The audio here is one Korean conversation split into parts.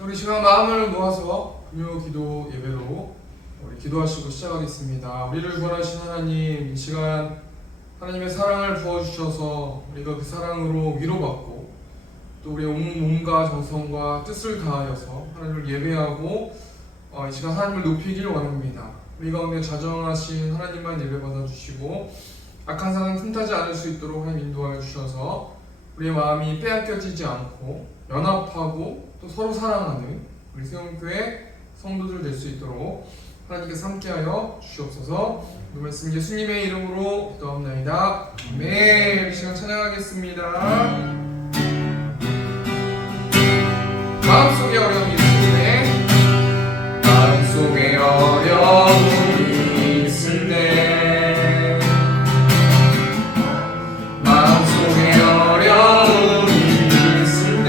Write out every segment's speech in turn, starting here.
우리 시간 마음을 모아서 금요 기도 예배로 우리 기도하시고 시작하겠습니다. 우리를 구원하신 하나님, 이 시간 하나님의 사랑을 부어주셔서 우리가 그 사랑으로 위로받고 또 우리의 온 몸과 정성과 뜻을 다하여서 하나님을 예배하고 이 시간 하나님을 높이길 원합니다. 우리 가운데 자정하신 하나님만 예배받아 주시고 악한 사람 틈타지 않을 수 있도록 하나님 인도하여 주셔서 우리의 마음이 빼앗겨지지 않고 연합하고 또 서로 사랑하는 우리 세움교회 성도들 될 수 있도록 하나님께서 함께하여 주시옵소서. 오늘 말씀 예수님의 이름으로 기도합나이다. 아멘. 이 시간 찬양하겠습니다. 마음속에 어려움이 있을 때, 마음속에 어려움이 있을 때, 마음속에 어려움이 있을 때,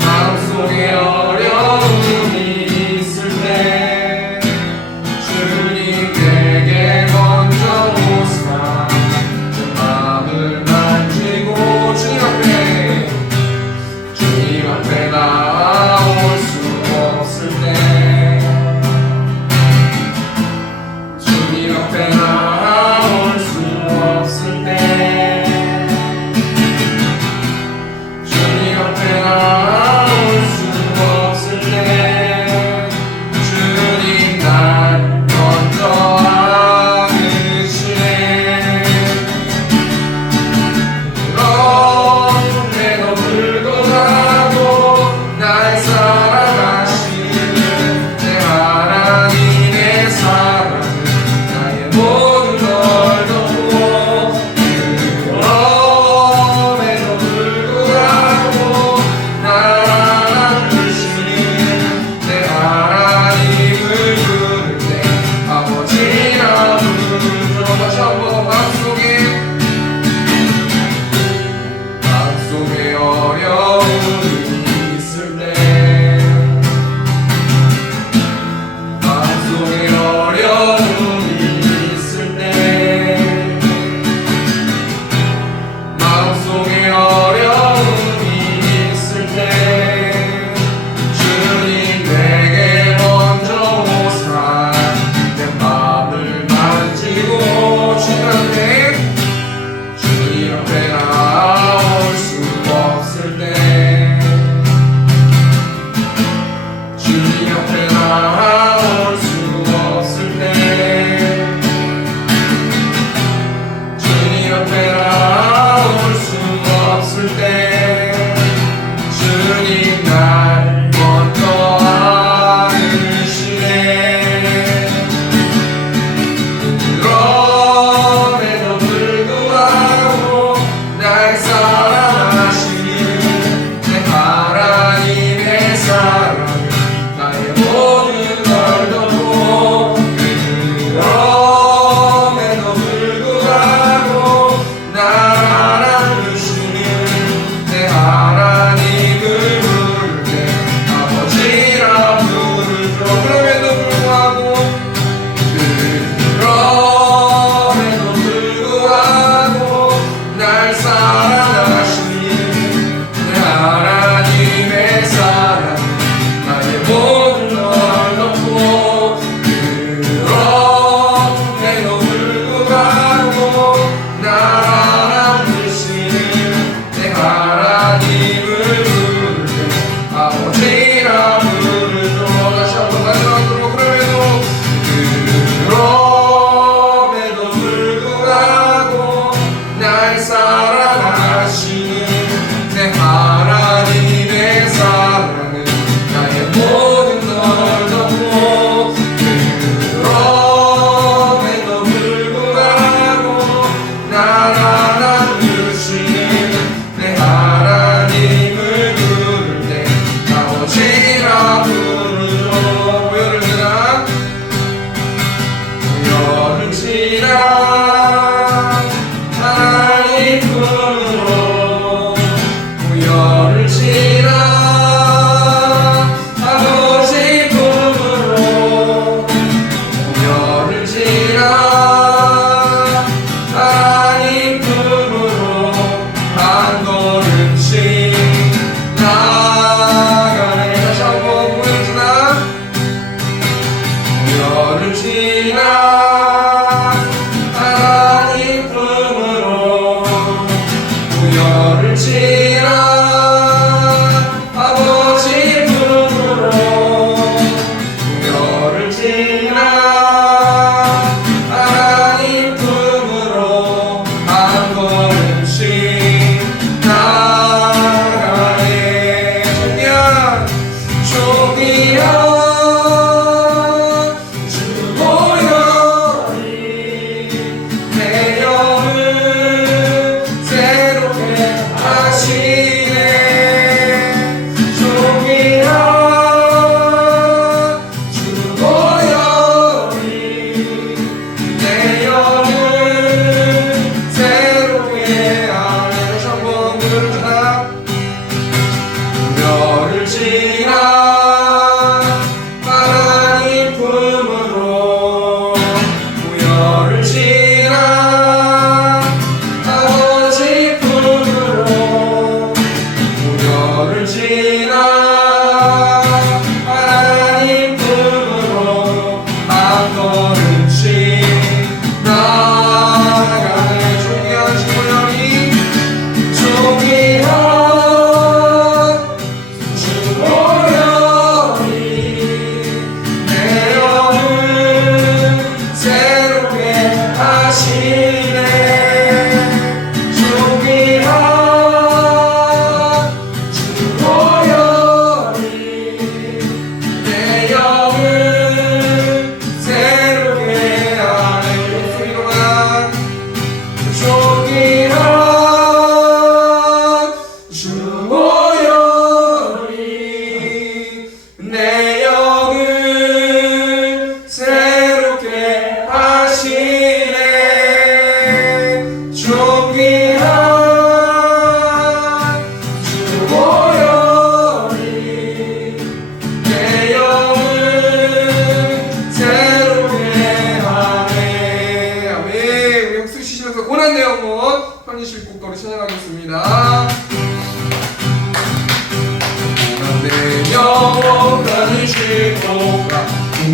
마음속에 어려움이 있을 때 주님에게 먼저 오사 내 마음을 만지고 주님 앞에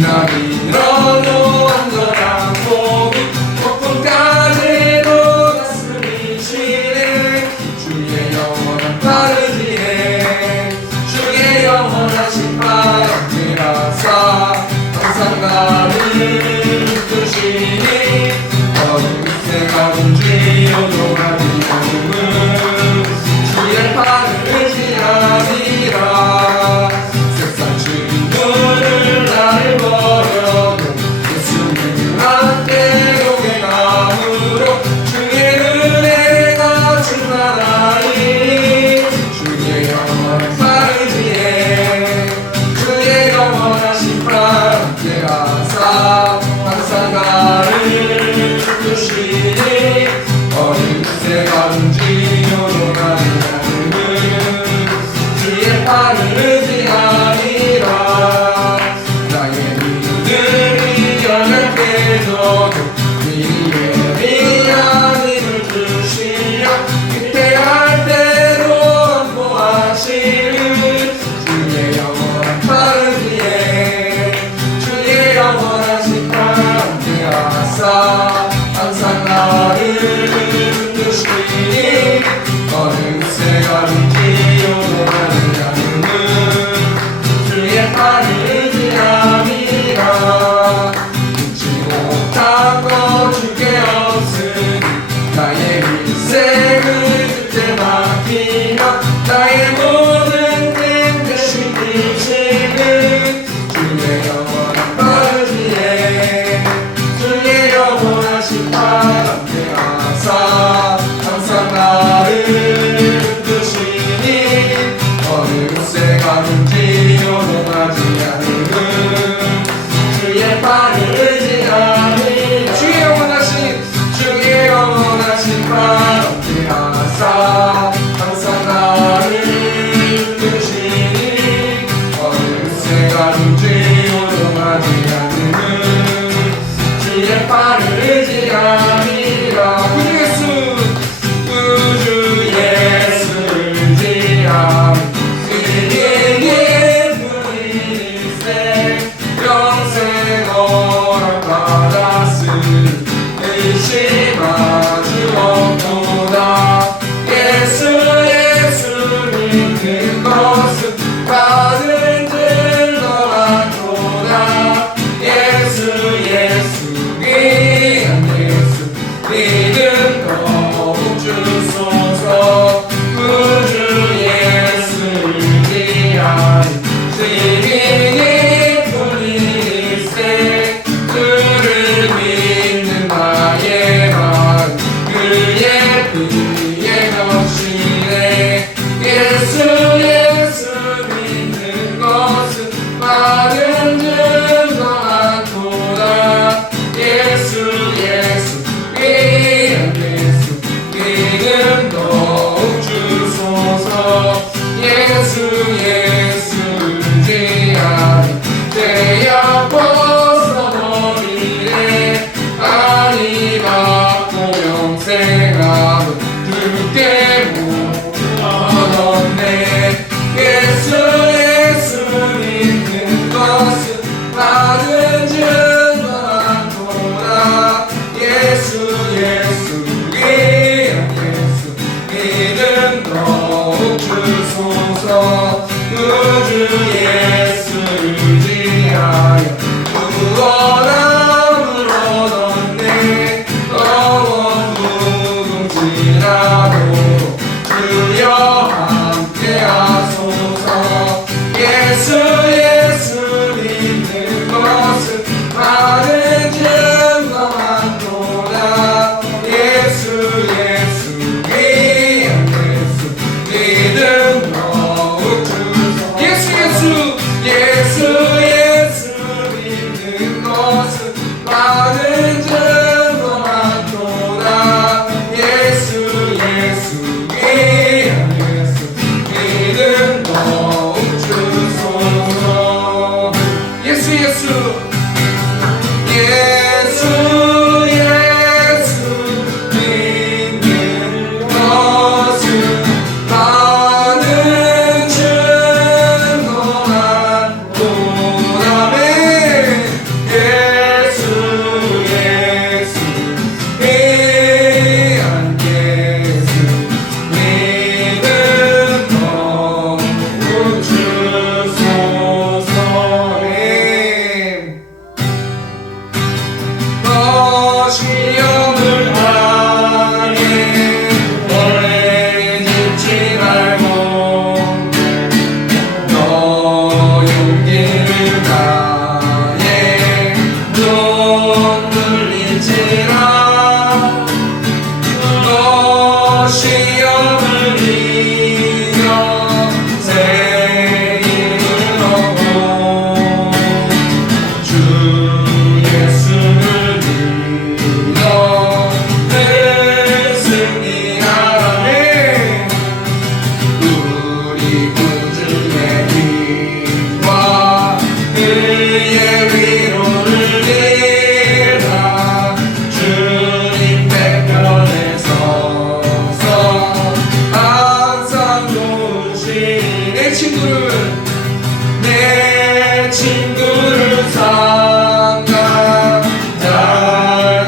나비로도 완전한 복음 폭풍까지도 가슴이 쉬네 주의 영원한 팔을 지네 주의 영원하신 팔을 하사 항상 나를 이끄시니 어느 끝에 가든지 요동하지 않음은 주의 팔을 의지하리라 세상 주인 눈을 나를 버려도 예수님을 함께 고개감으로 주의 은혜가 충만하니 주의 영원한 팔을 지에 주의 영원하신 팔 함께 하사 항상 나를 이끄시니 어느 곳에 가든지 요동하지 않음은 주의 팔을 의지하리라 나의 눈들이 연약해져도 미리의 힘을 주시려 위태할 때도 안보하시는 주의 영원한 팔을 지에 주의 영원하신 팔 함께 하사 항상 나를 이끄시니 어느 곳에 가든지 요동하지 않음은 주의 팔을 의지함이라 잊지 못한 것 주께 없으니 나의 인생을 주께 맡기며 나의 모든 짐 대신 지시는 주의 영원한 팔을 지에 주의 영원하신 팔 함께 하사 항상 나를 이끄시니 어느 곳에 가든지 요동하지 않음은 주의 팔을 의지하니 주의 영원하신 팔 함께 하사 항상 나를 이끄시니 어느 곳에 가든지 요동하지 않음은 주의 팔을 의지하니라 구주 예수를 의지하니 그에게 부일세 영생 허락받았으니 의심하지 없도다 예수 믿는 것은 받은 증거 많도다 예수 귀한 예수 믿음 더욱 주소서 구주 예수를 의지하니 주님이 풀리세 주를 믿는 나의 마음 그의 피에 덮시네 예수 믿는 것은 많은 증거 많도다 예수 귀한 예수 믿음 더욱 주소서 예수 의지하니 죄악 벗어버리네 아니 받고 영생하고 주께 모두 얻었네 예수 믿는 것은 받은 증거 많도다 예수 귀한 예수 믿음 더욱 주소서 구주 예수를 의지하여 구원함을 얻었네 영원 무궁지라도 주여 함께 하소서 예수 믿는 것은 많은 증거 많도다 예수 귀한 예수 믿음 더욱 주소서 예수 믿는 것은 많은 증거 많도다 예수 귀한 예수 믿음 더욱 주소서 예수 믿는 것은 많은 증거 많도다 시험을 하니 오래 짓지 말고 너 용기를 다해 눈물 잊지라 너 시험을 이겨 새 이름을 얻고 주 예수를 믿어 늘 승리하네 우리 구주의 힘과 그의 위로를 빌라 주님 내 편에 서서 항상 도우시니 내 친구를 삼가 잘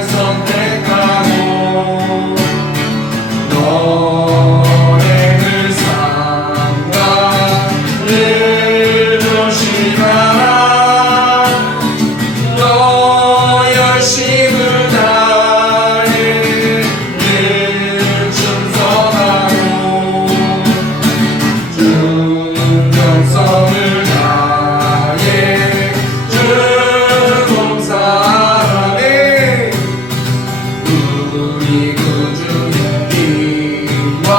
선택하고 너의 그 삼가 늘 조심하라 너 열심을 다해 늘 충성하고 충성을 다해 주 봉사하네 우리 구주의 힘과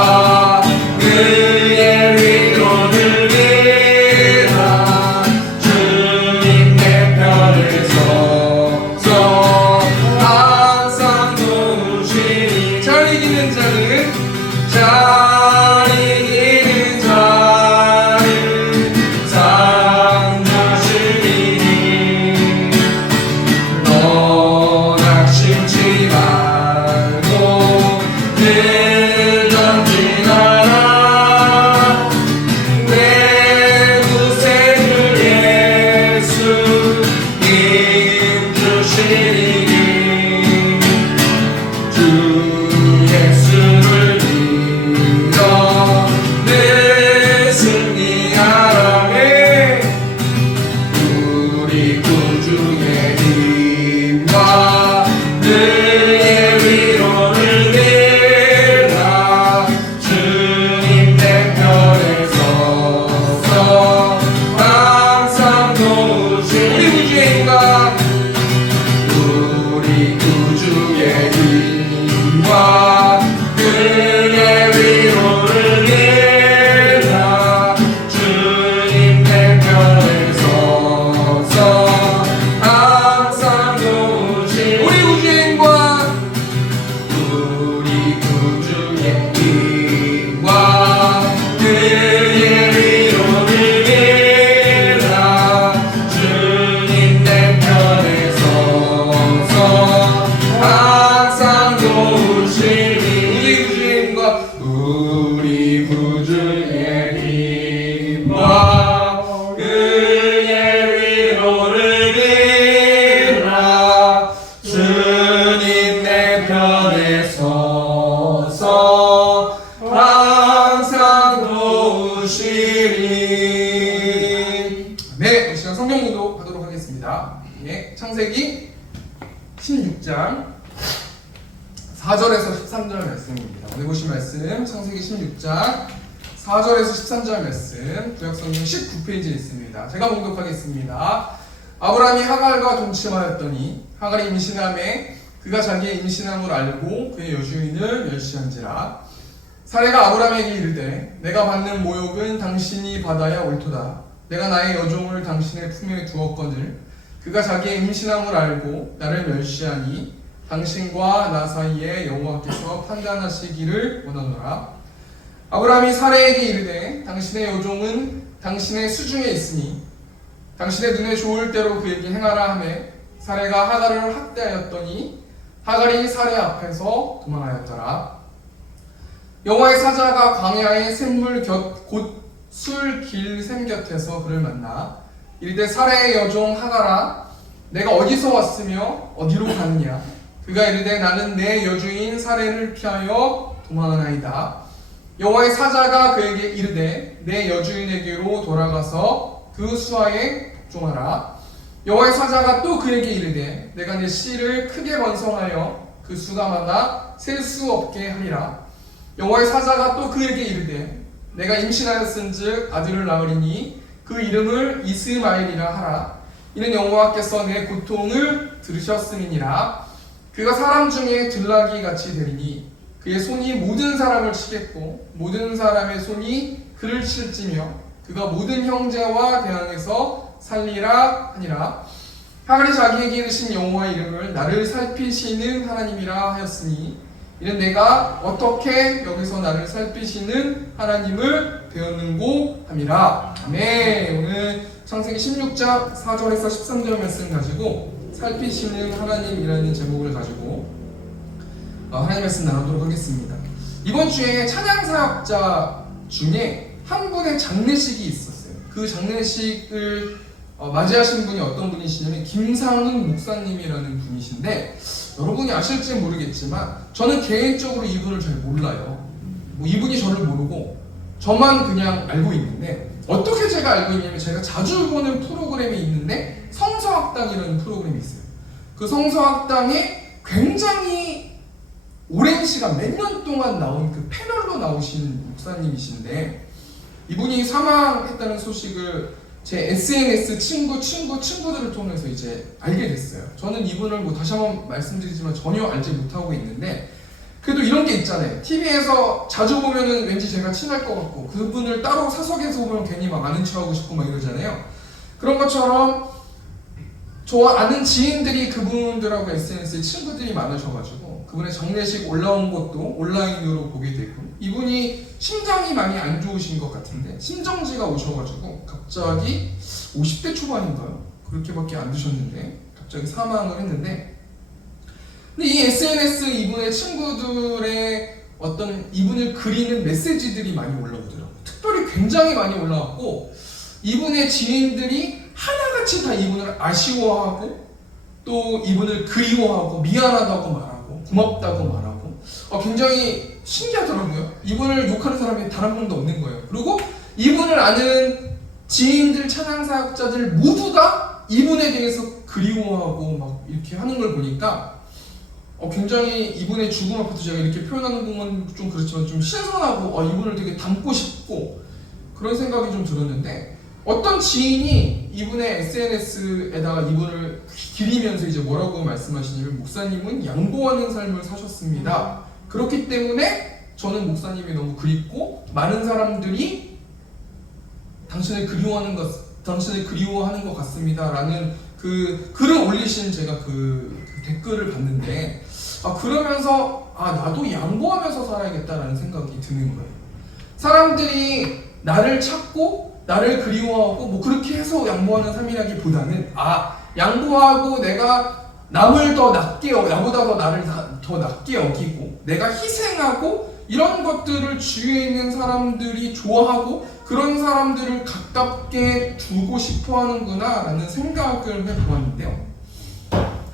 그의 위로를 빌라 주님 내 편에 서서 항상 도우시니 잘 이기는 자는 상 주시니 너 낙심치 말고 늘 전진하라 내 구세주 예수 힘 주시니 주 예수를 믿어 늘 승리하라네 우리 구주의 힘과 그의 위로를 빌라 주님 내 편에 서서 항상 도우시니 우리 구주의 힘과 그의 위로를 빌라 주님 내 편에 서서 항상 도우시니 우리 구주의 힘과 그의 위로를 빌라 주님 내 편에 서서 항상 도우시니 우리 구주의 힘과 그의 위로를 빌라 주님 내 편에 서서 항상 도우시니 네, 이 시간 성경 공독하도록 하겠습니다. 네, 창세기 16장 4절에서 13절 말씀입니다. 오늘 보신 말씀 창세기 16장 4절에서 13절 말씀 구약성경 19페이지에 있습니다. 제가 봉독하겠습니다. 아브라함이 하갈과 동침하였더니 하갈이 임신함에 그가 자기의 임신함을 알고 그의 여주인을 멸시한지라. 사례가 아브라함에게 이르되 내가 받는 모욕은 당신이 받아야 옳도다. 내가 나의 여종을 당신의 품에 두었거늘 그가 자기의 임신함을 알고 나를 멸시하니 당신과 나 사이에 여호와께서 판단하시기를 원하노라. 아브라함이 사례에게 이르되 당신의 여종은 당신의 수중에 있으니 당신의 눈에 좋을 대로 그에게 행하라 하매 사례가 하갈을 학대하였더니 하갈이 사례 앞에서 도망하였더라. 여호와의 사자가 광야의 샘물 곁 곧 술길 샘 곁에서 그를 만나 이르되 사례의 여종 하갈아 내가 어디서 왔으며 어디로 가느냐. 그가 이르되 나는 내 여주인 사례를 피하여 도망하나이다. 여호와의 사자가 그에게 이르되 내 여주인에게로 돌아가서 그 수하에 복종하라. 여호와의 사자가 또 그에게 이르되 내가 내 씨를 크게 번성하여 그 수가 많아 셀 수 없게 하리라. 여호와의 사자가 또 그에게 이르되 내가 임신하였은즉 아들을 낳으리니 그 이름을 이스마엘이라 하라. 이는 여호와께서 내 고통을 들으셨음이니라. 그가 사람 중에 들나귀 같이 되리니 그의 손이 모든 사람을 치겠고 모든 사람의 손이 그를 칠지며 그가 모든 형제와 대항해서 살리라 하니라. 하갈이 자기에게 이르신 여호와의 이름을 나를 살피시는 하나님이라 하였으니 이는 내가 어떻게 여기서 나를 살피시는 하나님을 배웠는고 함이라. 아멘. 오늘 창세기 16장 4절에서 13절 말씀 가지고 살피시는 하나님이라는 제목을 가지고 하나님 말씀 나누도록 하겠습니다. 이번 주에 찬양사역자 중에 한 분의 장례식이 있었어요. 그 장례식을 맞이하신 분이 어떤 분이시냐면 김상훈 목사님이라는 분이신데, 여러분이 아실지 모르겠지만 저는 개인적으로 이분을 잘 몰라요. 이분이 저를 모르고 저만 그냥 알고 있는데, 어떻게 제가 알고 있냐면 제가 자주 보는 프로그램이 있는데 성서학당이라는 프로그램이 있어요. 그 성서학당에 굉장히 오랜 시간 몇 년 동안 나온 그 패널로 나오신 목사님이신데, 이분이 사망했다는 소식을 제 SNS 친구들을 통해서 이제 알게 됐어요. 저는 이분을 다시 한번 말씀드리지만 전혀 알지 못하고 있는데, 그래도 이런 게 있잖아요. TV에서 자주 보면은 왠지 제가 친할 것 같고, 그분을 따로 사석에서 보면 괜히 막 아는 척하고 싶고 막 이러잖아요. 그런 것처럼 저와 아는 지인들이 그분들하고 SNS에 친구들이 많으셔가지고 그분의 장례식 올라온 것도 온라인으로 보게 되고, 이분이 심장이 많이 안 좋으신 것 같은데 심정지가 오셔가지고 갑자기 50대 초반인가요? 그렇게밖에 안 되셨는데 갑자기 사망을 했는데, 근데 이 SNS 이분의 친구들의 어떤 이분을 그리는 메시지들이 많이 올라오더라고요. 특별히 굉장히 많이 올라왔고, 이분의 지인들이 하나같이 다 이분을 아쉬워하고 또 이분을 그리워하고 미안하다고 말하고 고맙다고 말하고, 굉장히 신기하더라고요. 이분을 욕하는 사람이 단 한 명도 없는 거예요. 그리고 이분을 아는 지인들, 찬양사역자들 모두 다 이분에 대해서 그리워하고 막 이렇게 하는 걸 보니까 굉장히 이분의 죽음 앞에서 제가 이렇게 표현하는 건 좀 그렇지만 좀 신선하고 이분을 되게 닮고 싶고 그런 생각이 좀 들었는데, 어떤 지인이 이분의 SNS에다가 이분을 기리면서 이제 뭐라고 말씀하시냐면, 목사님은 양보하는 삶을 사셨습니다. 그렇기 때문에 저는 목사님이 너무 그립고 많은 사람들이 당신을 그리워하는 것 같습니다 라는 그 글을 올리신 제가 그 댓글을 봤는데, 그러면서 나도 양보하면서 살아야겠다라는 생각이 드는 거예요. 사람들이 나를 찾고 나를 그리워하고 그렇게 해서 양보하는 삶이라기보다는 양보하고 내가 남을 더 낮게, 나보다 나를 더 낮게 여기고 내가 희생하고 이런 것들을 주위에 있는 사람들이 좋아하고 그런 사람들을 가깝게 두고 싶어 하는구나 라는 생각을 해보았는데요.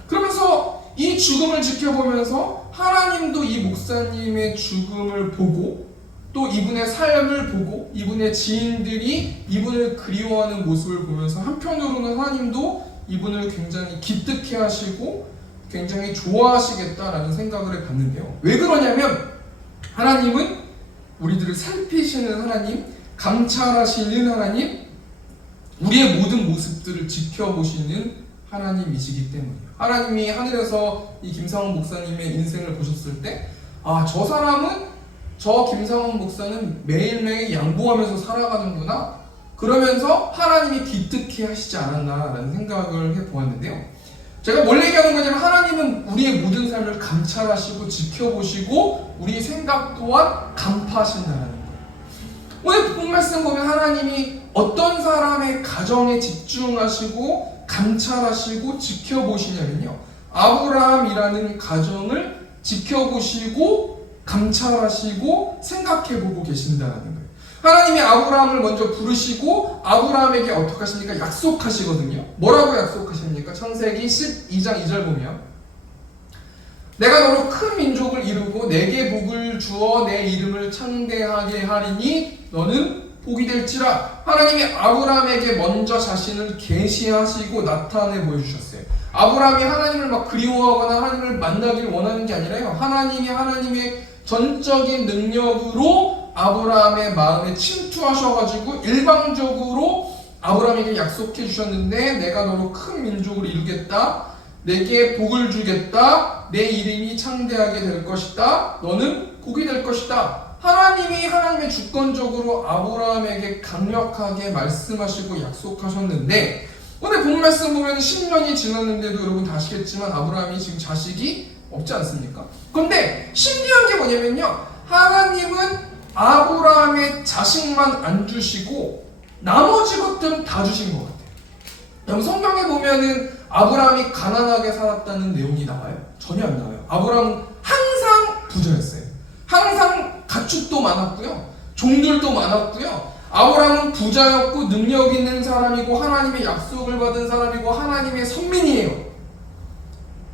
그러면서 이 죽음을 지켜보면서 하나님도 이 목사님의 죽음을 보고 또 이분의 삶을 보고 이분의 지인들이 이분을 그리워하는 모습을 보면서 한편으로는 하나님도 이분을 굉장히 기특해 하시고 굉장히 좋아하시겠다라는 생각을 해봤는데요. 왜 그러냐면 하나님은 우리들을 살피시는 하나님, 감찰하시는 하나님, 우리의 모든 모습들을 지켜보시는 하나님이시기 때문이에요. 하나님이 하늘에서 이 김상훈 목사님의 인생을 보셨을 때 저 김상훈 목사는 매일매일 양보하면서 살아가는구나, 그러면서 하나님이 기특해 하시지 않았나라는 생각을 해보았는데요. 제가 뭘 얘기하는 거냐면, 하나님은 우리의 모든 삶을 감찰하시고 지켜보시고 우리의 생각 또한 간파하신다는 거예요. 오늘 본 말씀 보면 하나님이 어떤 사람의 가정에 집중하시고 감찰하시고 지켜보시냐면요, 아브라함이라는 가정을 지켜보시고 감찰하시고 생각해보고 계신다는 거예요. 하나님이 아브라함을 먼저 부르시고 아브라함에게 어떻게 하십니까? 약속하시거든요. 뭐라고 약속하십니까? 창세기 12장 2절 보면, 내가 너로 큰 민족을 이루고 내게 복을 주어 내 이름을 창대하게 하리니 너는 복이 될지라. 하나님이 아브라함에게 먼저 자신을 계시하시고 나타내 보여주셨어요. 아브라함이 하나님을 막 그리워하거나 하나님을 만나길 원하는 게 아니라요, 하나님이 하나님의 전적인 능력으로 아브라함의 마음에 침투하셔가지고 일방적으로 아브라함에게 약속해 주셨는데, 내가 너로 큰 민족을 이루겠다, 내게 복을 주겠다, 내 이름이 창대하게 될 것이다, 너는 복이 될 것이다. 하나님이 하나님의 주권적으로 아브라함에게 강력하게 말씀하시고 약속하셨는데, 오늘 본 말씀 보면 10년이 지났는데도 여러분 다 아시겠지만 아브라함이 지금 자식이 없지 않습니까? 그런데 신기한 게 뭐냐면요, 하나님은 아브라함의 자식만 안 주시고 나머지 것들은 다 주신 것 같아요. 여러분 성경에 보면은 아브라함이 가난하게 살았다는 내용이 나와요? 전혀 안 나와요. 아브라함은 항상 부자였어요. 항상 가축도 많았고요, 종들도 많았고요. 아브라함은 부자였고 능력 있는 사람이고 하나님의 약속을 받은 사람이고 하나님의 선민이에요.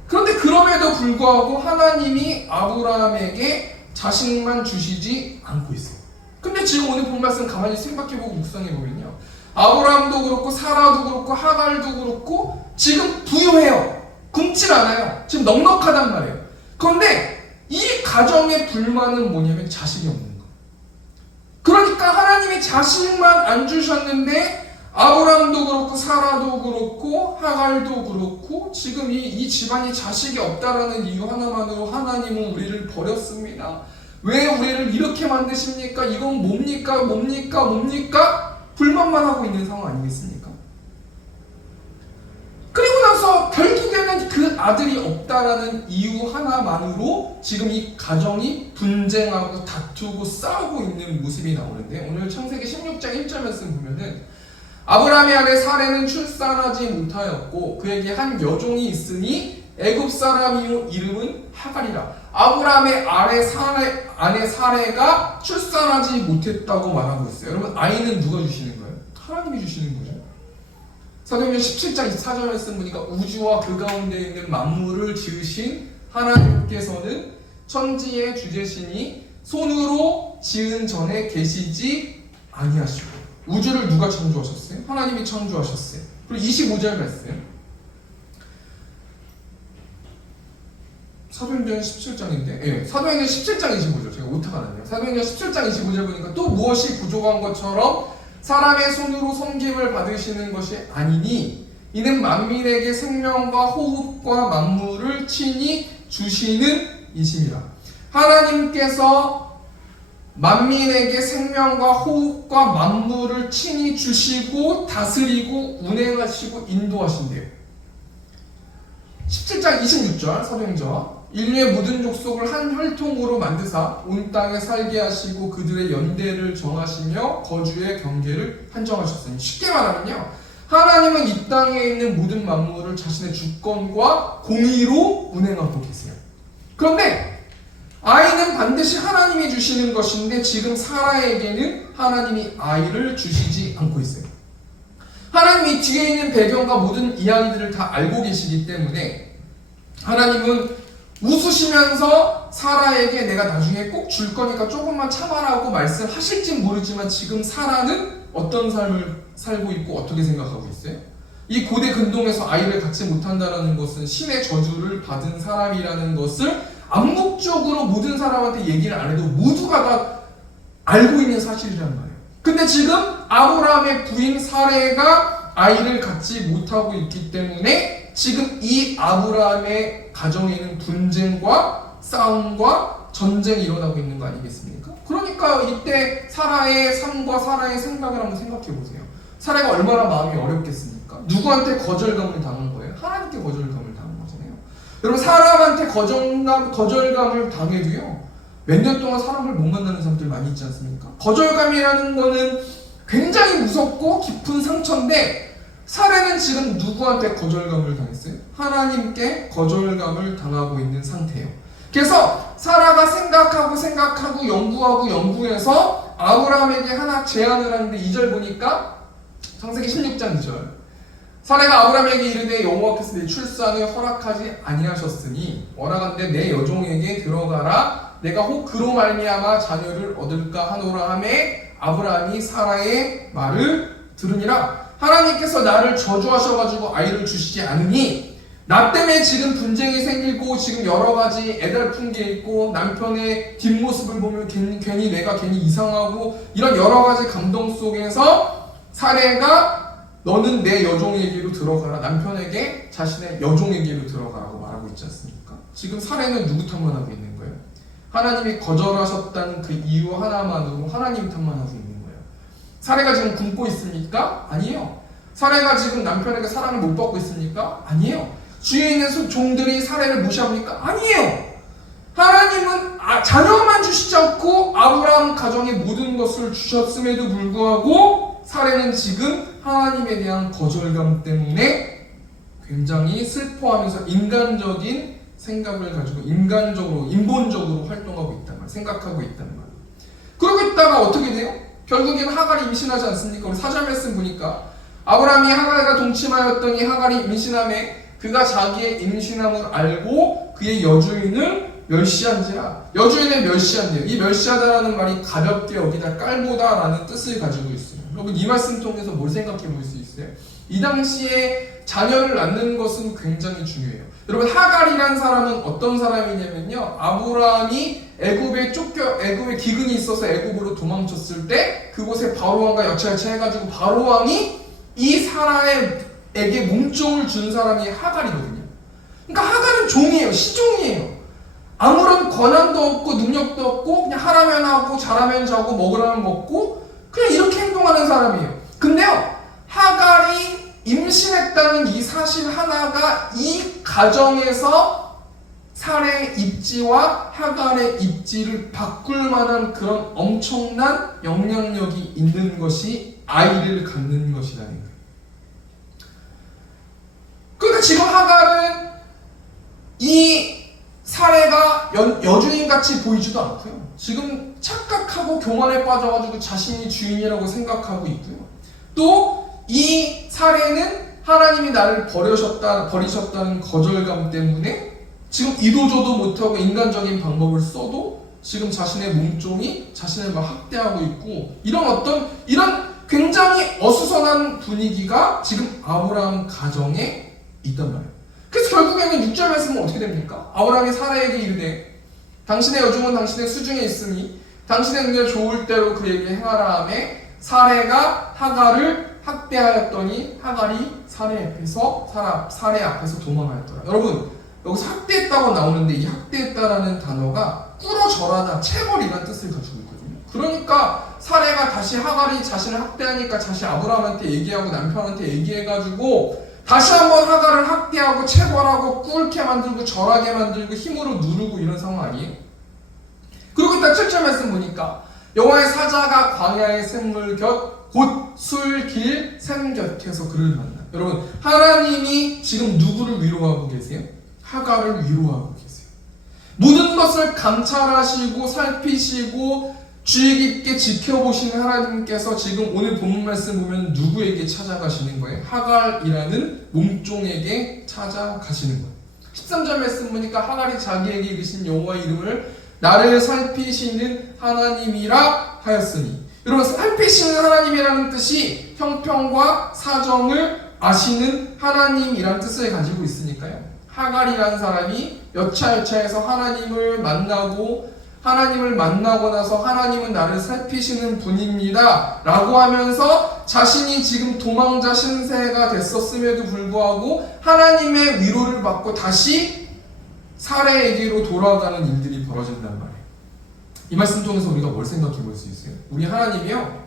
그런데 그럼에도 불구하고 하나님이 아브라함에게 자식만 주시지 않고 있어요. 근데 지금 오늘 본 말씀 가만히 생각해보고 묵상해보면요, 아브라함도 그렇고 사라도 그렇고 하갈도 그렇고 지금 부유해요. 굶질 않아요. 지금 넉넉하단 말이에요. 그런데 이 가정의 불만은 뭐냐면 자식이 없는 거예요. 그러니까 하나님이 자식만 안 주셨는데 아브라함도 그렇고 사라도 그렇고 하갈도 그렇고 지금 이 집안이 자식이 없다라는 이유 하나만으로 하나님은 우리를 버렸습니다. 왜 우리를 이렇게 만드십니까? 이건 뭡니까? 불만만 하고 있는 상황 아니겠습니까? 그리고 나서 결국에는 그 아들이 없다라는 이유 하나만으로 지금 이 가정이 분쟁하고 다투고 싸우고 있는 모습이 나오는데, 오늘 창세기 16장 1절 말씀 보면은 아브라함의 아내 사레는 출산하지 못하였고 그에게 한 여종이 있으니 애굽 사람 이름은 하갈이라. 아브라함의 아내 사레가 출산하지 못했다고 말하고 있어요. 여러분, 아이는 누가 주시는 거예요? 하나님이 주시는 거죠. 사도행전 17장 24절 말씀 보니까 우주와 그 가운데 있는 만물을 지으신 하나님께서는 천지의 주제시니 손으로 지은 전에 계시지 아니하시고. 우주를 누가 창조하셨어요? 하나님이 창조하셨어요. 그리고 25절 말씀, 사도행전 17장인데, 사도행전 17장 25절, 제가 오타가 났네요. 사도행전 17장 25절 보니까 또 무엇이 부족한 것처럼 사람의 손으로 섬김을 받으시는 것이 아니니 이는 만민에게 생명과 호흡과 만물을 친히 주시는 이심이라. 하나님께서 만민에게 생명과 호흡과 만물을 친히 주시고 다스리고 운행하시고 인도하신대요. 17장 26절 사도행전, 인류의 모든 족속을 한 혈통으로 만드사 온 땅에 살게 하시고 그들의 연대를 정하시며 거주의 경계를 한정하셨으니. 쉽게 말하면요, 하나님은 이 땅에 있는 모든 만물을 자신의 주권과 공의로 운행하고 계세요. 그런데 아이는 반드시 하나님이 주시는 것인데 지금 사라에게는 하나님이 아이를 주시지 않고 있어요. 하나님이 뒤에 있는 배경과 모든 이야기들을 다 알고 계시기 때문에 하나님은 웃으시면서 사라에게 내가 나중에 꼭 줄 거니까 조금만 참아라고 말씀하실진 모르지만 지금 사라는 어떤 삶을 살고 있고 어떻게 생각하고 있어요? 이 고대 근동에서 아이를 갖지 못한다는 것은 신의 저주를 받은 사람이라는 것을 암묵적으로 모든 사람한테 얘기를 안 해도 모두가 다 알고 있는 사실이란 말이에요. 근데 지금 아브라함의 부인 사레가 아이를 갖지 못하고 있기 때문에 지금 이 아브라함의 가정에는 분쟁과 싸움과 전쟁이 일어나고 있는 거 아니겠습니까? 그러니까 이때 사라의 삶과 사라의 생각을 한번 생각해 보세요. 사라가 얼마나 마음이 어렵겠습니까? 누구한테 거절감을 당한 거예요? 하나님께 거절감을 당한 거잖아요. 여러분, 사람한테 거절감을 당해도요, 몇 년 동안 사람을 못 만나는 사람들 많이 있지 않습니까? 거절감이라는 거는 굉장히 무섭고 깊은 상처인데, 사례는 지금 누구한테 거절감을 당했어요? 하나님께 거절감을 당하고 있는 상태예요. 그래서 사라가 생각하고 연구해서 아브라함에게 하나 제안을 하는데 2절 보니까 창세기 16장 2절, 사라가 아브라함에게 이르되 여호와께서 내 출산을 허락하지 아니하셨으니 원하건대 내 여종에게 들어가라, 내가 혹 그로 말미암아 자녀를 얻을까 하노라 하매 아브라함이 사라의 말을 들으니라. 하나님께서 나를 저주하셔가지고 아이를 주시지 않으니 나 때문에 지금 분쟁이 생기고 지금 여러 가지 애달픈 게 있고 남편의 뒷모습을 보면 괜히 내가 괜히 이상하고 이런 여러 가지 감동 속에서 사례가 너는 내 여종에게로 들어가라. 남편에게 자신의 여종에게로 들어가라고 말하고 있지 않습니까? 지금 사례는 누구 탓만 하고 있는 거예요? 하나님이 거절하셨다는 그 이유 하나만으로 하나님 탓만 하고 있는 거예요. 사례가 지금 굶고 있습니까? 아니에요. 사례가 지금 남편에게 사랑을 못 받고 있습니까? 아니에요. 주위에 있는 종들이 사례를 무시합니까? 아니에요. 하나님은 자녀만 주시지 않고 아브라함 가정의 모든 것을 주셨음에도 불구하고 사례는 지금 하나님에 대한 거절감 때문에 굉장히 슬퍼하면서 인간적인 생각을 가지고 인본적으로 활동하고 있단 말이에요. 생각하고 있단 말이에요. 그러고 있다가 어떻게 돼요? 결국엔 하갈이 임신하지 않습니까? 우리 4절 말씀 보니까 아브라함이 하갈과 동침하였더니 하갈이 임신함에 그가 자기의 임신함을 알고 그의 여주인을 멸시한지라. 여주인을 멸시한대요. 이 멸시하다라는 말이 가볍게 여기다 깔보다라는 뜻을 가지고 있어요. 여러분 이 말씀 통해서 뭘 생각해 볼 수 있어요? 이 당시에 자녀를 낳는 것은 굉장히 중요해요. 여러분 하갈이라는 사람은 어떤 사람이냐면요, 아브라함이 애굽에 기근이 있어서 애굽으로 도망쳤을 때 그곳에 바로왕과 여차여차 해가지고 바로왕이 이 사라에게 몸종을 준 사람이 하갈이거든요. 그러니까 하갈은 종이에요. 시종이에요. 아무런 권한도 없고 능력도 없고 그냥 하라면 하고 잘하면 자고 먹으라면 먹고 그냥 이렇게 행동하는 사람이에요. 근데요, 하갈이 임신했다는 이 사실 하나가 이 가정에서 사라의 입지와 하갈의 입지를 바꿀 만한 그런 엄청난 영향력이 있는 것이 아이를 갖는 것이라는 거예요. 그러니까 지금 하갈은 이 사례가 여주인같이 보이지도 않고요. 지금 착각하고 교만에 빠져가지고 자신이 주인이라고 생각하고 있고요. 또 이 사례는 하나님이 나를 버리셨다는 거절감 때문에 지금 이도저도 못하고 인간적인 방법을 써도 지금 자신의 몸종이 자신을 막 학대하고 있고 이런 굉장히 어수선한 분위기가 지금 아브라함 가정에 있단 말이에요. 그래서 결국에는 6절 말씀은 어떻게 됩니까? 아브라함이 사라에게 이르되 당신의 여종은 당신의 수중에 있으니 당신의 눈에 좋을 대로 그에게 행하라 하매 사레가 하갈을 학대하였더니 하갈이 사레 앞에서 도망하였더라. 여러분 여기서 학대했다고 나오는데 이 학대했다라는 단어가 꾸러절하다, 체벌이라는 뜻을 가지고 있거든요. 그러니까 사레가 다시 하갈이 자신을 학대하니까 다시 아브라함한테 얘기하고 남편한테 얘기해가지고 다시 한번 하갈을 학대하고 체벌하고 꿇게 만들고 절하게 만들고 힘으로 누르고 이런 상황 아니에요? 그리고 일단 7절 말씀 보니까 여호와의 사자가 광야의 샘물 곁 곧 술길 샘 곁에서 그를 만나. 여러분 하나님이 지금 누구를 위로하고 계세요? 하갈을 위로하고 계세요. 모든 것을 감찰하시고 살피시고 주의 깊게 지켜보시는 하나님께서 지금 오늘 본문 말씀 보면 누구에게 찾아가시는 거예요? 하갈이라는 몸종에게 찾아가시는 거예요. 13절 말씀 보니까 하갈이 자기에게 이르신 여호와의 이름을 나를 살피시는 하나님이라 하였으니, 여러분 살피시는 하나님이라는 뜻이 형편과 사정을 아시는 하나님이라는 뜻을 가지고 있으니까요. 하갈이라는 사람이 여차여차해서 하나님을 만나고 나서 하나님은 나를 살피시는 분입니다 라고 하면서 자신이 지금 도망자 신세가 됐었음에도 불구하고 하나님의 위로를 받고 다시 사례에게로 돌아가는 일들이 벌어진단 말이에요. 이 말씀 통해서 우리가 뭘 생각해 볼 수 있어요? 우리 하나님이요,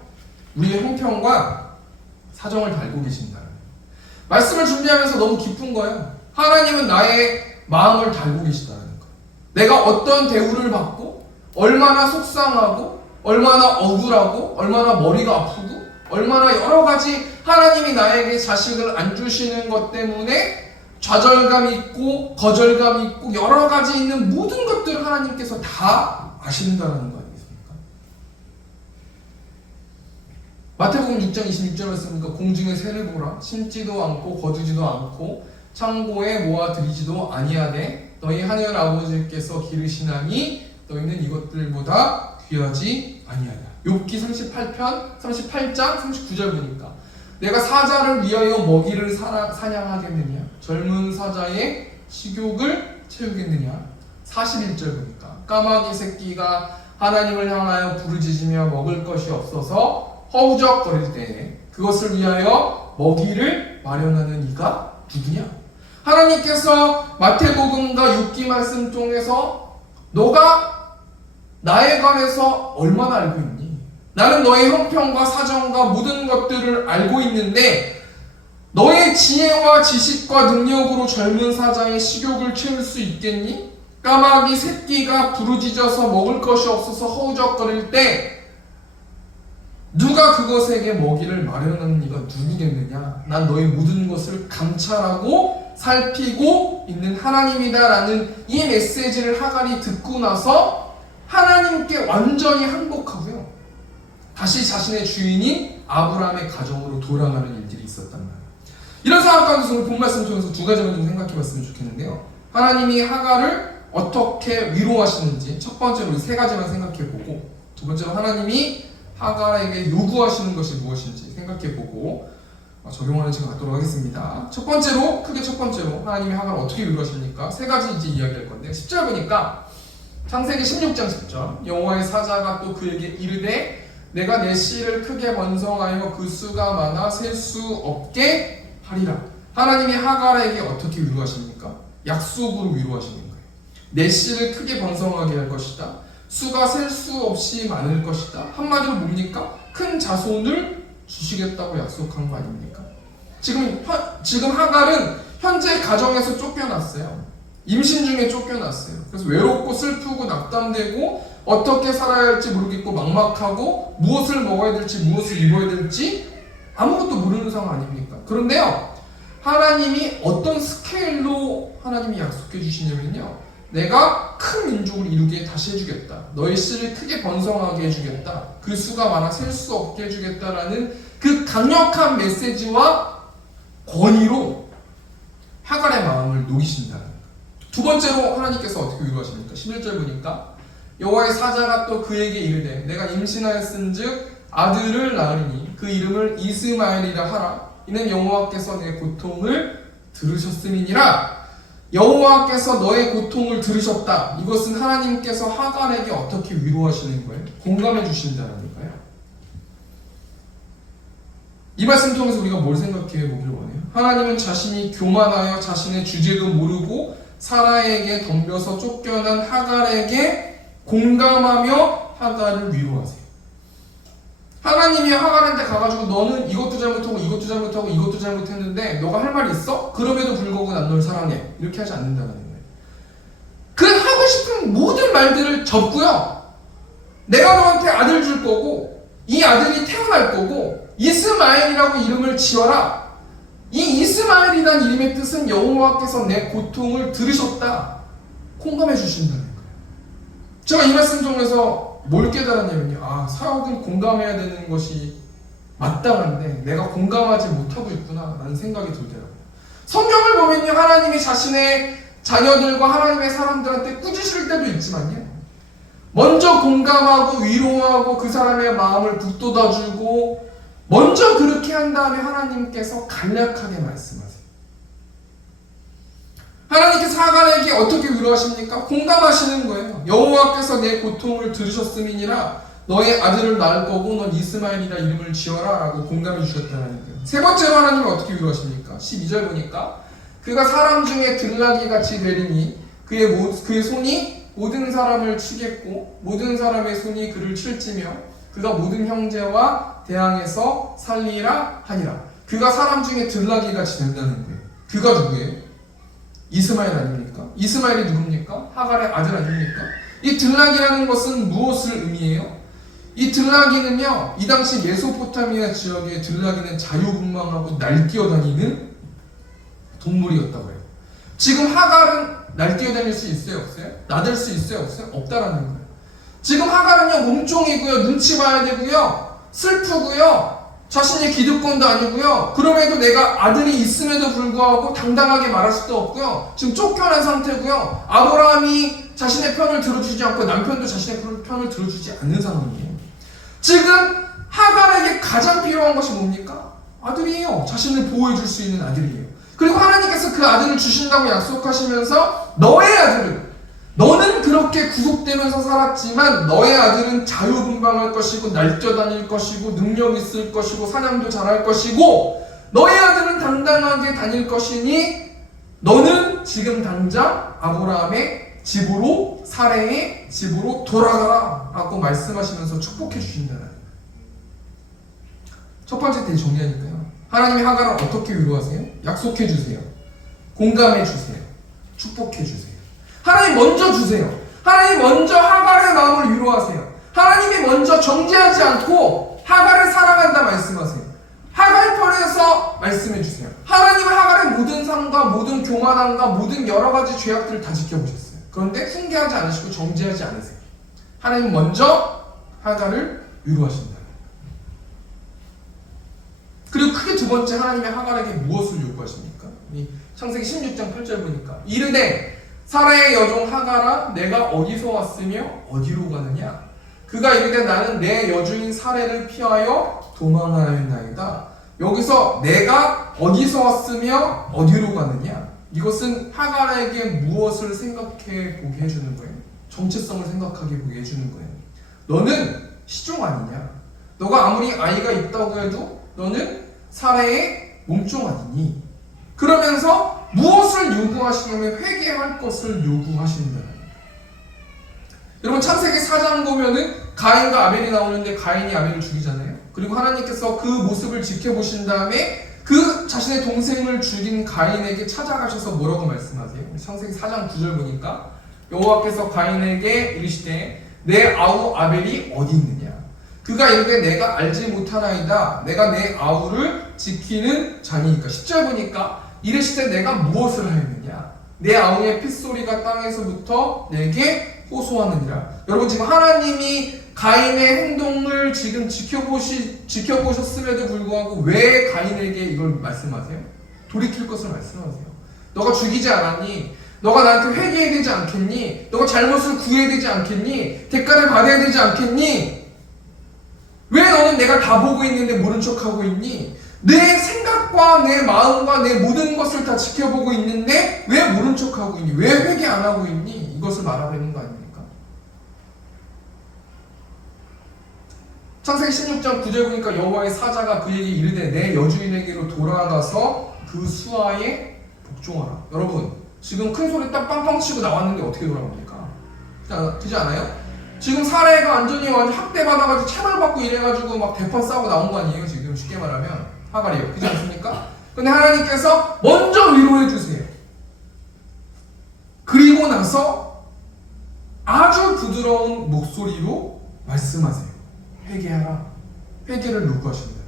우리의 형편과 사정을 알고 계신다는 거예요. 말씀을 준비하면서 너무 기쁜 거예요. 하나님은 나의 마음을 달고 계시다는 거예요. 내가 어떤 대우를 받고 얼마나 속상하고 얼마나 억울하고 얼마나 머리가 아프고 얼마나 여러 가지 하나님이 나에게 자식을 안 주시는 것 때문에 좌절감 있고 거절감 있고 여러 가지 있는 모든 것들을 하나님께서 다 아신다는 거 아니겠습니까? 마태복음 6장 26절 말씀이니까 공중의 새를 보라. 심지도 않고 거두지도 않고 창고에 모아 들이지도 아니하되 너희 하늘 아버지께서 기르시나니 너희는 이것들보다 귀하지 아니야. 욥기 38장 39절 보니까 내가 사자를 위하여 먹이를 사냥하겠느냐, 젊은 사자의 식욕을 채우겠느냐. 41절 보니까 까마귀 새끼가 하나님을 향하여 부르짖으며 먹을 것이 없어서 허우적거릴 때에 그것을 위하여 먹이를 마련하는 이가 누구냐? 하나님께서 마태복음과 욥기 말씀 통해서 너가 나에 관해서 얼마나 알고 있니? 나는 너의 형편과 사정과 모든 것들을 알고 있는데 너의 지혜와 지식과 능력으로 젊은 사자의 식욕을 채울 수 있겠니? 까마귀 새끼가 부르짖어서 먹을 것이 없어서 허우적거릴 때 누가 그것에게 먹이를 마련하는 이가 누구겠느냐? 난 너의 모든 것을 감찰하고 살피고 있는 하나님이다라는 이 메시지를 하갈이 듣고 나서 하나님께 완전히 항복하고요, 다시 자신의 주인인 아브라함의 가정으로 돌아가는 일들이 있었단 말이에요. 이런 상황 가운데서 오늘 본 말씀 통해서 두 가지만 좀 생각해 봤으면 좋겠는데요. 하나님이 하갈을 어떻게 위로하시는지 첫 번째로 세 가지만 생각해 보고, 두 번째로 하나님이 하갈에게 요구하시는 것이 무엇인지 생각해 보고 적용하는 시간 갖도록 하겠습니다. 첫 번째로 하나님이 하갈을 어떻게 위로하십니까? 세 가지 이제 이야기할 건데, 10절 보니까 창세기 16장 10절 여호와의 사자가 또 그에게 이르되 내가 내 씨를 크게 번성하여 그 수가 많아 셀 수 없게 하리라. 하나님이 하갈에게 어떻게 위로하십니까? 약속으로 위로하시는 거예요. 내 씨를 크게 번성하게 할 것이다. 수가 셀 수 없이 많을 것이다. 한마디로 뭡니까? 큰 자손을 주시겠다고 약속한 거 아닙니까? 지금 하갈은 현재 가정에서 쫓겨났어요. 임신 중에 쫓겨났어요. 그래서 외롭고 슬프고 낙담되고 어떻게 살아야 할지 모르겠고 막막하고 무엇을 먹어야 될지 무엇을 입어야 될지 아무것도 모르는 상황 아닙니까? 그런데요, 하나님이 어떤 스케일로 하나님이 약속해 주시냐면요, 내가 큰 민족을 이루게 다시 해주겠다. 너의 씨를 크게 번성하게 해주겠다. 그 수가 많아 셀 수 없게 해주겠다라는 그 강력한 메시지와 권위로 하갈의 마음을 녹이신다는 거예요. 두 번째로 하나님께서 어떻게 위로하십니까? 11절 보니까 여호와의 사자가 또 그에게 이르되 내가 임신하였은즉 아들을 낳으리니 그 이름을 이스마엘이라 하라. 이는 여호와께서 내 고통을 들으셨음이니라. 여호와께서 너의 고통을 들으셨다. 이것은 하나님께서 하갈에게 어떻게 위로하시는 거예요? 공감해 주신다는 거예요. 이 말씀 통해서 우리가 뭘 생각해 보기를 원해요? 하나님은 자신이 교만하여 자신의 주제도 모르고 사라에게 덤벼서 쫓겨난 하갈에게 공감하며 하갈을 위로하세요. 하나님이 하갈한테 가가지고 너는 이것도 잘못하고 이것도 잘못하고 이것도 잘못했는데 너가 할 말이 있어? 그럼에도 불구하고 난 널 사랑해. 이렇게 하지 않는다는 거예요. 그 하고 싶은 모든 말들을 접고요, 내가 너한테 아들 줄 거고 이 아들이 태어날 거고 이스마엘이라고 이름을 지어라. 이 이스마엘이라는 이름의 뜻은 여호와께서 내 고통을 들으셨다. 공감해 주신다는 거예요. 제가 이 말씀 중에서 뭘 깨달았냐면요, 사역은 공감해야 되는 것이 마땅한데 내가 공감하지 못하고 있구나 라는 생각이 들더라고요. 성경을 보면요, 하나님이 자신의 자녀들과 하나님의 사람들한테 꾸짖을 때도 있지만요, 먼저 공감하고 위로하고 그 사람의 마음을 북돋아주고 먼저 그렇게 한 다음에 하나님께서 간략하게 말씀하세요. 하나님께서 하갈에게 어떻게 위로하십니까? 공감하시는 거예요. 여호와께서 내 고통을 들으셨음이니라. 너의 아들을 낳을 거고 넌 이스마엘이라 이름을 지어라 라고 공감해 주셨다는 거예요. 세 번째로 하나님은 어떻게 위로하십니까? 12절 보니까 그가 사람 중에 들나귀 같이 되리니 그의 손이 모든 사람을 치겠고 모든 사람의 손이 그를 칠지며 그가 모든 형제와 대항해서 살리라 하니라. 그가 사람 중에 들나귀 같이 된다는 거예요. 그가 누구예요? 이스마엘 아닙니까? 이스마엘이 누굽니까? 하갈의 아들 아닙니까? 이 들나귀라는 것은 무엇을 의미해요? 이 들나귀는요, 이 당시 메소포타미아 지역의 들나귀는 자유분방하고 날뛰어다니는 동물이었다고 해요. 지금 하갈은 날뛰어다닐 수 있어요? 없어요? 나들 수 있어요? 없어요? 없다라는 거예요. 지금 하갈은요, 몸종이고요, 눈치 봐야 되고요, 슬프고요, 자신의 기득권도 아니고요, 그럼에도 내가 아들이 있음에도 불구하고 당당하게 말할 수도 없고요, 지금 쫓겨난 상태고요, 아브라함이 자신의 편을 들어주지 않고 남편도 자신의 편을 들어주지 않는 상황이에요. 지금 하갈에게 가장 필요한 것이 뭡니까? 아들이에요. 자신을 보호해줄 수 있는 아들이에요. 그리고 하나님께서 그 아들을 주신다고 약속하시면서 너의 아들은, 너는 그렇게 구속되면서 살았지만 너의 아들은 자유분방할 것이고 날뛰어다닐 것이고 능력 있을 것이고 사냥도 잘할 것이고 너의 아들은 당당하게 다닐 것이니 너는 지금 당장 아브라함의 집으로, 사레의 집으로 돌아가라 라고 말씀하시면서 축복해 주신다는. 첫 번째 때 정리하니까요. 하나님이 하갈을 어떻게 위로하세요? 약속해 주세요. 공감해 주세요. 축복해 주세요. 하나님 먼저 주세요. 하나님 먼저 하갈의 마음을 위로하세요. 하나님이 먼저 정죄하지 않고 하갈을 사랑한다 말씀하세요. 하갈 편에서 말씀해 주세요. 하나님은 하갈의 모든 삶과 모든 교만함과 모든 여러 가지 죄악들을 다 지켜보셨어요. 그런데 훈계하지 않으시고 정죄하지 않으세요. 하나님 먼저 하갈을 위로하신다. 그리고 크게 두 번째, 하나님이 하갈에게 무엇을 요구하십니까? 이 창세기 16장 8절 보니까 이르되 사라의 여종 하갈아 내가 어디서 왔으며 어디로 가느냐? 그가 이르되 나는 내 여주인 사레를 피하여 도망하였나이다. 여기서 내가 어디서 왔으며 어디로 가느냐? 이것은 하갈에게 무엇을 생각해 보게 해주는 거예요? 정체성을 생각하게 보게 해주는 거예요. 너는 시종 아니냐? 너가 아무리 아이가 있다고 해도 너는 사레의 몸종 아니니? 그러면서 무엇을 요구하시냐면 회개할 것을 요구하신다. 여러분 창세기 4장 보면은 가인과 아벨이 나오는데 가인이 아벨을 죽이잖아요. 그리고 하나님께서 그 모습을 지켜보신 다음에 그 자신의 동생을 죽인 가인에게 찾아가셔서 뭐라고 말씀하세요? 창세기 4장 9절 보니까 여호와께서 가인에게 이르시되 내 아우 아벨이 어디 있느냐? 그가 이르되 내가 알지 못하나이다. 내가 내 아우를 지키는 자니까. 10절 보니까 이르시되 내가 무엇을 하였느냐? 내 아우의 핏소리가 땅에서부터 내게 호소하느니라. 여러분 지금 하나님이 가인의 행동을 지금 지켜보셨음에도 불구하고 왜 가인에게 이걸 말씀하세요? 돌이킬 것을 말씀하세요. 너가 죽이지 않았니? 너가 나한테 회개해야 되지 않겠니? 너가 잘못을 구해야 되지 않겠니? 대가를 받아야 되지 않겠니? 왜 너는 내가 다 보고 있는데 모른 척하고 있니? 내 생각과 내 마음과 내 모든 것을 다 지켜보고 있는데 왜 모른 척하고 있니? 왜 회개 안 하고 있니? 이것을 말하는 거 아닙니까? 창세기 16장 9절 보니까 여호와의 사자가 그에게 이르되 내 여주인에게로 돌아가서 그 수하에 복종하라. 여러분 지금 큰 소리 딱 빵빵 치고 나왔는데 어떻게 돌아갑니까? 그렇지 않아요? 지금 사례가 완전 학대받아가지고 체벌받고 이래가지고 막 대판 싸우고 나온 거 아니에요? 지금 쉽게 말하면 하갈이요. 그렇지 않습니까? 근데 하나님께서 먼저 위로해 주세요. 그리고 나서 아주 부드러운 목소리로 말씀하세요. 회개하라. 회개를 요구하신다.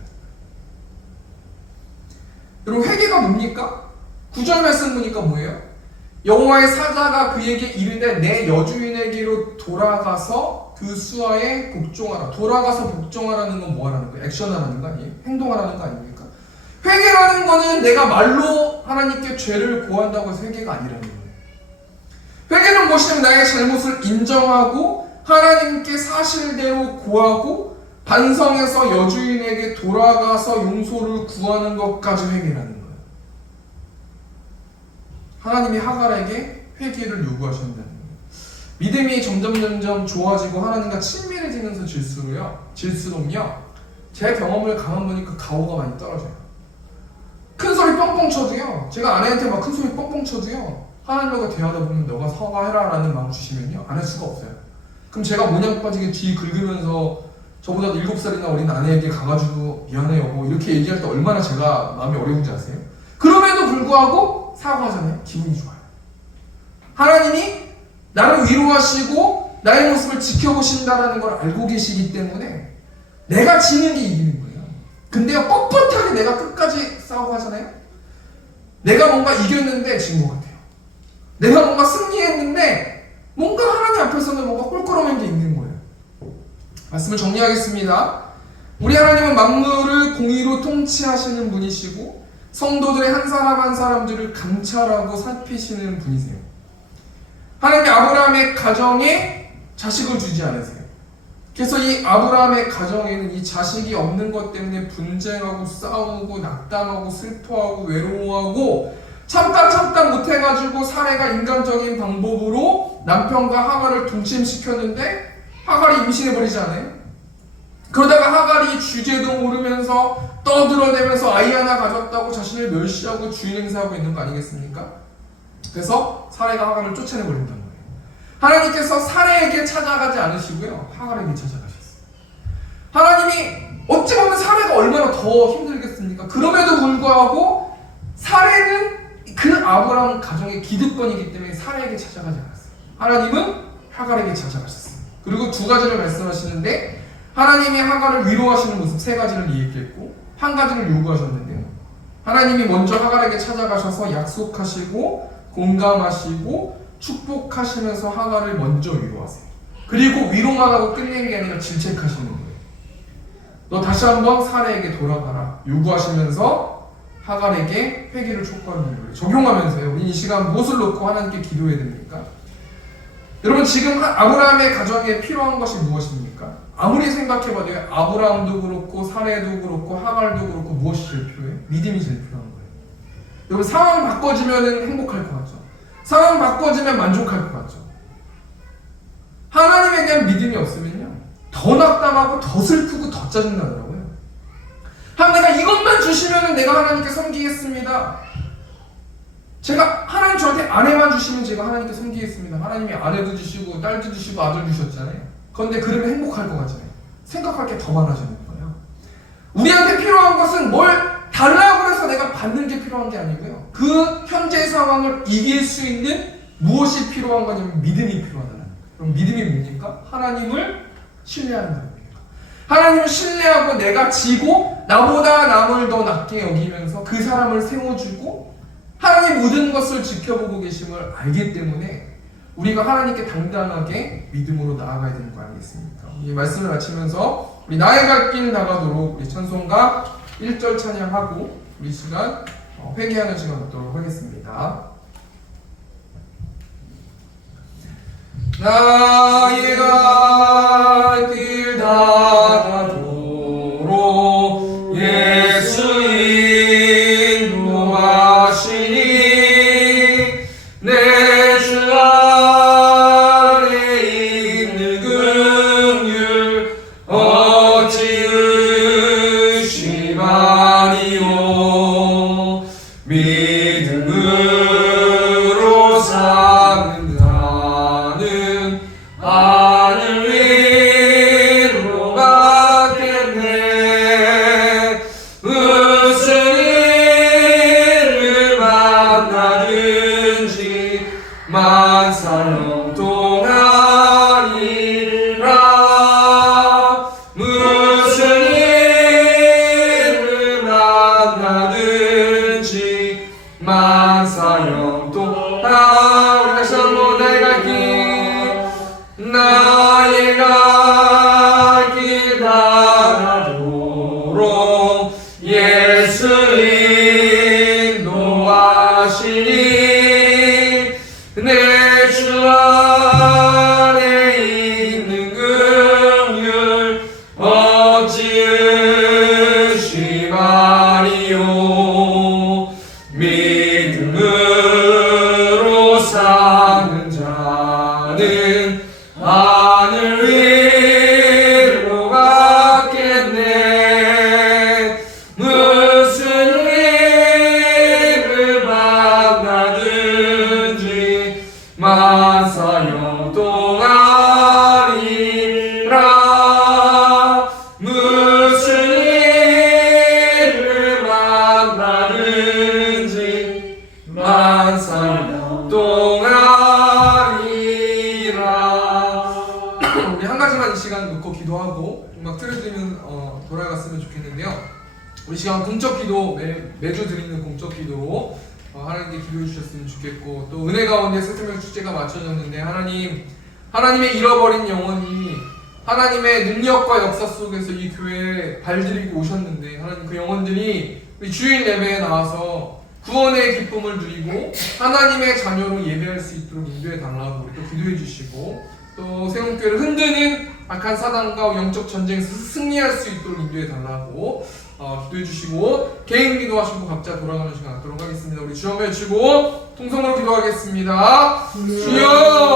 여러분 회개가 뭡니까? 9절 말씀 보니까 뭐예요? 여호와의 사자가 그에게 이르되 내 여주인에게로 돌아가서 그 수하에 복종하라. 돌아가서 복종하라는 건 뭐 하라는 거예요? 액션하라는 거 아니에요? 행동하라는 거 아닙니까? 회개라는 거는 내가 말로 하나님께 죄를 고한다고 해서 회개가 아니라는 거예요. 회개는 무엇이냐면 나의 잘못을 인정하고 하나님께 사실대로 고하고 반성해서 여주인에게 돌아가서 용서를 구하는 것까지 회개라는 거예요. 하나님이 하갈에게 회개를 요구하신다는 거예요. 믿음이 점점 좋아지고 하나님과 친밀해지면서 질수록요 제 경험을 가만 보니까 가오가 많이 떨어져요. 큰 소리 뻥뻥 쳐도요, 제가 아내한테 막 큰 소리 뻥뻥 쳐도요 하나님과 대화하다 보면 너가 사과해라 라는 마음 주시면요 안 할 수가 없어요. 그럼 제가 모냥 빠지게 뒤 긁으면서 저보다 7살이나 어린 아내에게 가가지고 미안해 여보 이렇게 얘기할 때 얼마나 제가 마음이 어려운지 아세요? 그럼에도 불구하고 사과하잖아요. 기분이 좋아요. 하나님이 나를 위로하시고 나의 모습을 지켜보신다는 걸 알고 계시기 때문에 내가 지는 게 이기는 거예요. 근데요 뻣뻣하게 내가 끝까지 싸우고 하잖아요. 내가 뭔가 이겼는데 진 것 같아요. 내가 뭔가 승리했는데 뭔가 하나님 앞에서는 뭔가 꼴꼴한 게 있는 거예요. 말씀을 정리하겠습니다. 우리 하나님은 만물을 공의로 통치하시는 분이시고 성도들의 한 사람 한 사람들을 감찰하고 살피시는 분이세요. 하나님이 아브라함의 가정에 자식을 주지 않으세요. 그래서 이 아브라함의 가정에는 이 자식이 없는 것 때문에 분쟁하고 싸우고 낙담하고 슬퍼하고 외로워하고 참다 못해가지고 사례가 인간적인 방법으로 남편과 하갈을 동침시켰는데 하갈이 임신해버리지 않아요? 그러다가 하갈이 주제도 모르면서 떠들어대면서 아이 하나 가졌다고 자신을 멸시하고 주인 행세하고 있는 거 아니겠습니까? 그래서 사례가 하갈을 쫓아내버린단 말이에요. 하나님께서 사례에게 찾아가지 않으시고요, 하갈에게 찾아가셨어요. 하나님이 어찌 보면 사례가 얼마나 더 힘들겠습니까? 그럼에도 불구하고 사례는 그 아브라함 가정의 기득권이기 때문에 사례에게 찾아가지 않았어요. 하나님은 하갈에게 찾아가셨어요. 그리고 두 가지를 말씀하시는데 하나님이 하갈을 위로하시는 모습 세 가지를 얘기했고 한 가지를 요구하셨는데요. 하나님이 먼저 하갈에게 찾아가셔서 약속하시고 공감하시고 축복하시면서 하갈을 먼저 위로하세요. 그리고 위로만 하고 끝내는 게 아니라 질책하시는 거예요. 너 다시 한번 사례에게 돌아가라 요구하시면서 하갈에게 회개를 촉구하는 거예요. 적용하면서요. 우리 이 시간 무엇을 놓고 하나님께 기도해야 됩니까? 여러분 지금 아브라함의 가정에 필요한 것이 무엇입니까? 아무리 생각해봐도 아브라함도 그렇고 사례도 그렇고 하갈도 그렇고 무엇이 제일 필요해요? 믿음이 제일 필요한 거예요. 여러분 상황 바꿔지면 행복할 것 같죠? 상황 바꿔지면 만족할 것 같죠? 하나님에 대한 믿음이 없으면요 더 낙담하고 더 슬프고 더 짜증나더라고요. 내가 이것만 주시면 내가 하나님께 섬기겠습니다. 제가 하나님 저한테 아내만 주시면 제가 하나님께 섬기겠습니다. 하나님이 아내도 주시고 딸도 주시고 아들 주셨잖아요. 그런데 그러면 행복할 것 같잖아요. 생각할 게 더 많아지는 거예요. 우리한테 필요한 것은 뭘 달라고 해서 내가 받는 게 필요한 게 아니고요. 그 현재 상황을 이길 수 있는 무엇이 필요한 거냐면 믿음이 필요하다는 거예요. 그럼 믿음이 뭡니까? 하나님을 신뢰하는 겁니다. 하나님을 신뢰하고 내가 지고 나보다 남을 더 낮게 여기면서 그 사람을 세워주고 하나님 모든 것을 지켜보고 계심을 알기 때문에 우리가 하나님께 당당하게 믿음으로 나아가야 되는 거 아니겠습니까? 이 말씀을 마치면서 우리 나의 갈 길 나가도록 우리 찬송가 1절 찬양하고 우리 시간 회개하는 시간 갖도록 하겠습니다. 나의 갈 길 나가도록 예수 인도하시니 내 주 안에 있는 긍휼 어찌 의심하리요. 믿음으로 사는 자는 하늘 위로 가겠네. 무슨 일을 만나든지 만사형 동하리라. 무슨 일을 만나든지 만사형 동하리라. 우리 다시 한번 나의 갈 길 나의 갈 길 나가도록 예수 인도하시니 내 주 안에 있는 긍휼 어찌 의심하리요. 믿음으로 사는 자는 하늘 위로 가겠네. 무슨 일을 만나든지 만사형 동하리라. 무슨 일을 만나든지 만사형 동하리라. 우리 한 가지만 이 시간 놓고 기도하고 음악 틀어드리면 돌아갔으면 좋겠는데요. 우리 시간 공적 기도 매주 드리는 공적 기도로 하나님께 기도해 주셨으면 좋겠고 또 은혜 가운데 세트명 축제가 맞춰졌는데 하나님의 잃어버린 영혼이 하나님의 능력과 역사 속에서 이 교회에 발들이고 오셨는데 하나님 그 영혼들이 우리 주일 예배에 나와서 구원의 기쁨을 누리고 하나님의 자녀로 예배할 수 있도록 인도해 달라고 우리 또 기도해 주시고 또 세운교회를 흔드는 악한 사단과 영적 전쟁에서 승리할 수 있도록 인도해 달라고 기도해 주시고 개인 기도하시고 각자 돌아가는 시간 갖도록 하겠습니다. 우리 주여 외치고 통성으로 기도하겠습니다. 주여